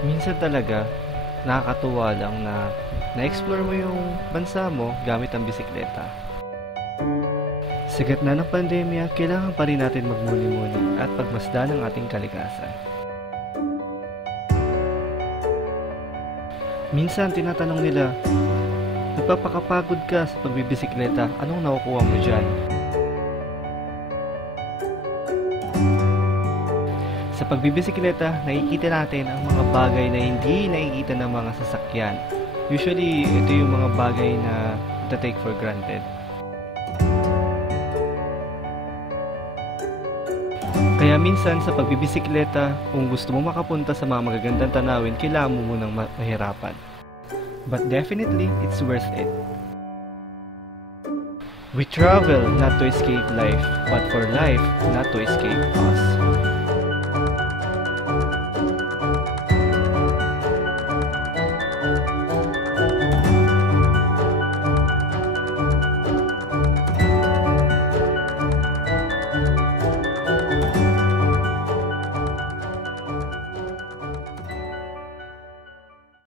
Minsan talaga, nakakatuwa lang na na-explore mo yung bansa mo gamit ang bisikleta. Sa gitna ng pandemya, kailangan pa rin natin magmuni-muni at pagmasdan ang ating kalikasan. Minsan tinatanong nila, nagpapakapagod ka sa pagbibisikleta, anong nakukuha mo dyan? Sa pagbibisikleta, nakikita natin ang mga bagay na hindi nakikita ng mga sasakyan. Usually, ito yung mga bagay na take for granted. Kaya minsan sa pagbibisikleta, kung gusto mo makapunta sa mga magagandang tanawin, kailangan mo munang mahirapan. But definitely, it's worth it. We travel not to escape life, but for life not to escape us.